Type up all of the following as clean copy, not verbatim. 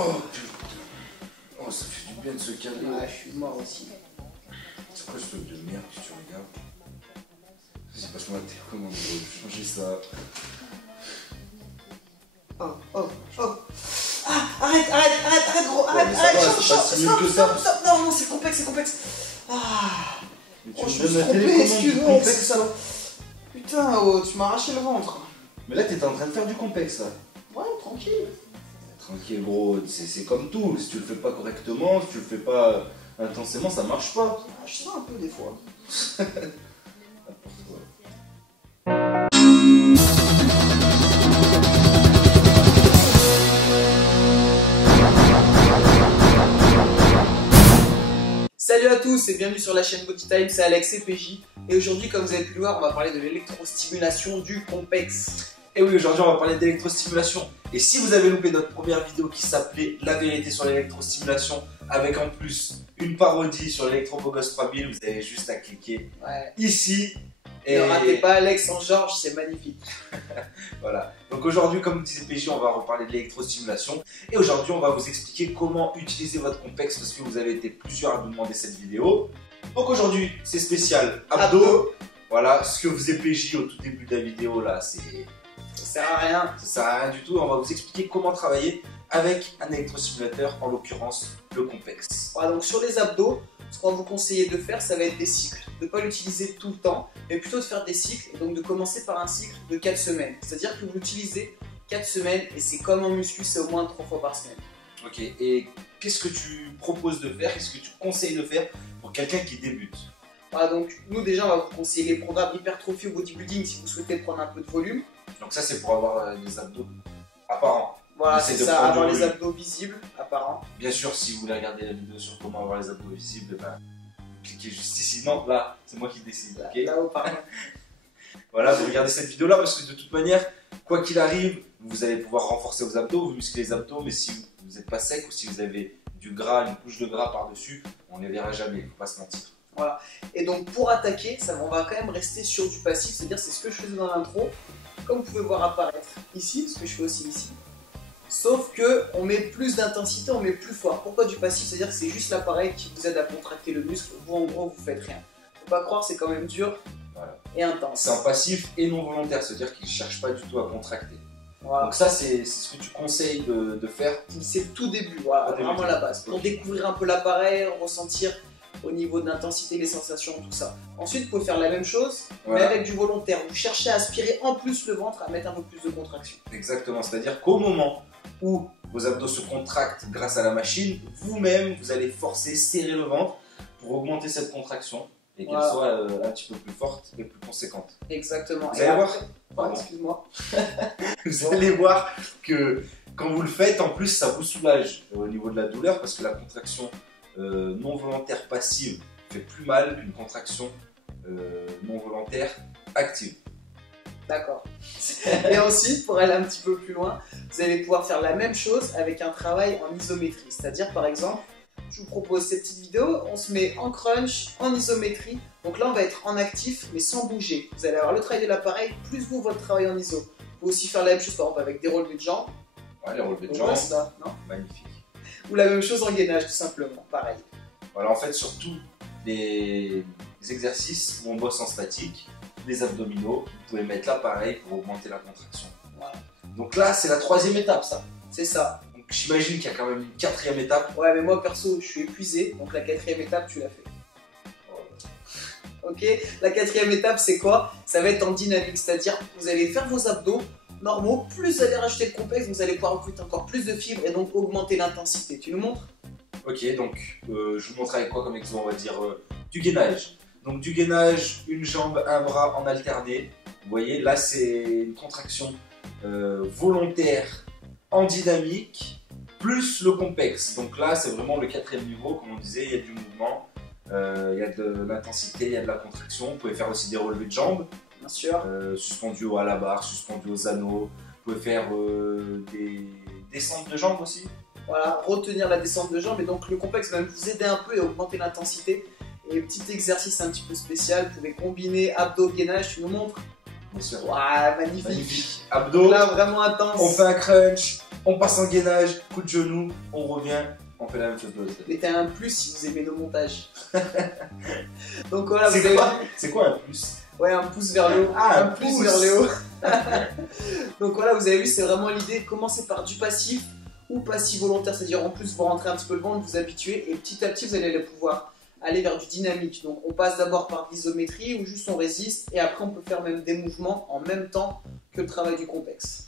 Oh putain. Oh, ça fait du bien de se caler. Ah, je suis mort aussi. C'est quoi ce truc de merde que tu regardes? Vas-y, passe-moi la télécommande, changer ça. Oh. Ah, arrête, gros, arrête, C'est mieux que ça. Stop, non, c'est complexe. Ah. Mais Oh, je me me suis donnes la trompé, télécommande du excuse-moi, complexe, c'est ça. Putain, oh, tu m'as arraché le ventre. Mais là, t'étais en train de faire du complexe, là. Ouais, tranquille. Tranquille, gros, c'est comme tout. Si tu le fais pas correctement, si tu le fais pas intensément, ça marche pas. Je sens un peu des fois. N'importe quoi. Salut à tous et bienvenue sur la chaîne Body Time, c'est Alex et PJ. Et aujourd'hui, comme vous avez pu le voir, on va parler de l'électrostimulation du complexe. Et oui, aujourd'hui on va parler d'électrostimulation. Et si vous avez loupé notre première vidéo qui s'appelait La vérité sur l'électrostimulation, avec en plus une parodie sur l'électrobogos 3000, vous avez juste à cliquer ici. Et ne ratez pas Alex en Georges, c'est magnifique. Voilà. Donc aujourd'hui, comme disait PJ, on va reparler de l'électrostimulation. Et aujourd'hui, on va vous expliquer comment utiliser votre complexe parce que vous avez été plusieurs à nous demander cette vidéo. Donc aujourd'hui, c'est spécial abdos. Voilà, ce que faisait PJ au tout début de la vidéo là, ça sert à rien. Ça sert à rien du tout. On va vous expliquer comment travailler avec un électrostimulateur, en l'occurrence le complexe. Voilà, donc sur les abdos, ce qu'on va vous conseiller de faire, ça va être des cycles. De ne pas l'utiliser tout le temps, mais plutôt de faire des cycles, et donc de commencer par un cycle de 4 semaines. C'est-à-dire que vous l'utilisez 4 semaines, et c'est comme en muscu, c'est au moins 3 fois par semaine. Ok, et qu'est-ce que tu proposes de faire, qu'est-ce que tu conseilles de faire pour quelqu'un qui débute? Voilà, donc nous déjà, on va vous conseiller les programmes hypertrophie ou bodybuilding si vous souhaitez prendre un peu de volume. Donc ça, c'est pour avoir des abdos apparents. Voilà, c'est ça, avoir les abdos visibles, apparents. Bien sûr, si vous voulez regarder la vidéo sur comment avoir les abdos visibles, ben, cliquez juste ici. Non, là, c'est moi qui décide. Okay, là-haut, pardon. Voilà, vous regardez cette vidéo-là parce que de toute manière, quoi qu'il arrive, vous allez pouvoir renforcer vos abdos, vous muscler les abdos, mais si vous n'êtes pas sec ou si vous avez du gras, une couche de gras par-dessus, on ne les verra jamais, il ne faut pas se mentir. Voilà. Et donc pour attaquer, on va quand même rester sur du passif, c'est-à-dire c'est ce que je faisais dans l'intro, comme vous pouvez voir apparaître ici, ce que je fais aussi ici. Sauf que on met plus d'intensité, on met plus fort. Pourquoi du passif? C'est-à-dire que c'est juste l'appareil qui vous aide à contracter le muscle. Vous en gros vous faites rien. Faut pas croire, c'est quand même dur et intense. C'est un passif et non volontaire, c'est-à-dire qu'il ne cherche pas du tout à contracter. Voilà. Donc ça c'est ce que tu conseilles de faire. C'est le tout début, voilà, vraiment la base. Pour découvrir un peu l'appareil, ressentir au niveau de l'intensité, les sensations, tout ça. Ensuite, vous pouvez faire la même chose, mais avec du volontaire. Vous cherchez à aspirer en plus le ventre, à mettre un peu plus de contraction. Exactement, c'est-à-dire qu'au moment où vos abdos se contractent grâce à la machine, vous-même, vous allez forcer, serrer le ventre pour augmenter cette contraction et qu'elle soit un petit peu plus forte et plus conséquente. Exactement. Vous allez voir, excuse-moi. Vous allez voir que quand vous le faites, en plus, ça vous soulage au niveau de la douleur parce que la contraction non volontaire passive fait plus mal qu'une contraction non volontaire active. D'accord. Et ensuite, pour aller un petit peu plus loin, vous allez pouvoir faire la même chose avec un travail en isométrie. C'est-à-dire, par exemple, je vous propose cette petite vidéo, on se met en crunch, en isométrie. Donc là, on va être en actif, mais sans bouger. Vous allez avoir le travail de l'appareil, plus vous, votre travail en iso. Vous pouvez aussi faire la même chose, par exemple, avec des relevés de jambes. Ouais, les relevés de jambes. Ça, non ? Magnifique. Ou la même chose en gainage, tout simplement, pareil. Voilà, en fait, surtout les exercices où on bosse en statique, les abdominaux, vous pouvez mettre l'appareil pour augmenter la contraction. Voilà. Donc là, c'est la 3e étape, ça. C'est ça. Donc j'imagine qu'il y a quand même une 4e étape. Ouais, mais moi, perso, je suis épuisé, donc la 4e étape, tu l'as fait. Ok, la 4e étape, c'est quoi? Ça va être en dynamique, c'est-à-dire vous allez faire vos abdos normaux, plus vous allez rajouter le complexe, vous allez pouvoir recruter encore plus de fibres et donc augmenter l'intensité. Tu nous montres? Ok, donc je vous montre avec quoi comme exemple? On va dire du gainage. Donc du gainage, une jambe, un bras en alterné. Vous voyez, là c'est une contraction volontaire en dynamique, plus le complexe. Donc là c'est vraiment le 4e niveau, comme on disait, il y a du mouvement, il y a de l'intensité, il y a de la contraction. Vous pouvez faire aussi des relevés de jambes. Bien sûr. Suspendu à la barre, suspendu aux anneaux. Vous pouvez faire des descentes de jambes aussi. Voilà, retenir la descente de jambes et donc le complexe va vous aider un peu et augmenter l'intensité. Et petit exercice un petit peu spécial, vous pouvez combiner abdos, gainage, tu nous montres? Bien sûr. Ouais, magnifique. Abdos. Là, vraiment intense. On fait un crunch, on passe en gainage, coup de genou, on revient, on fait la même chose de l'autre. Mettez un plus si vous aimez nos montages. Donc voilà, c'est quoi un plus? Ouais, un pouce vers le haut. Ah, un pouce vers le haut. Donc voilà, vous avez vu, c'est vraiment l'idée. Commencez par du passif ou passif volontaire, c'est-à-dire en plus vous rentrez un petit peu le ventre, vous habituez et petit à petit vous allez pouvoir aller vers du dynamique. Donc on passe d'abord par l'isométrie où juste on résiste et après on peut faire même des mouvements en même temps que le travail du complexe.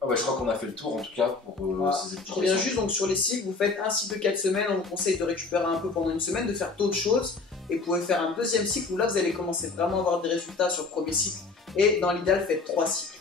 Ah bah, je crois qu'on a fait le tour en tout cas pour Voilà. ces Je reviens juste donc sur les cycles, vous faites un cycle de 4 semaines, on vous conseille de récupérer un peu pendant une semaine, de faire d'autres choses et vous pouvez faire un deuxième cycle où là vous allez commencer vraiment à avoir des résultats sur le premier cycle et dans l'idéal faites 3 cycles.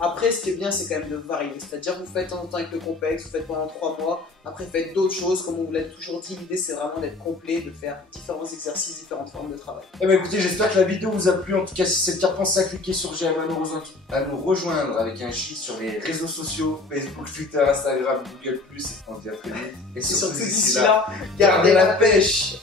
Après, ce qui est bien, c'est quand même de varier. C'est-à-dire, vous faites en temps avec le complexe, vous faites pendant 3 mois. Après, faites d'autres choses. Comme on vous l'a toujours dit, l'idée, c'est vraiment d'être complet, de faire différents exercices, différentes formes de travail. Eh ben écoutez, j'espère que la vidéo vous a plu. En tout cas, si c'est le cas, pensez à cliquer sur j'aime, à nous rejoindre avec un J sur les réseaux sociaux, Facebook, Twitter, Instagram, Google+. On se dit à très vite. Et surtout d'ici là, gardez la pêche.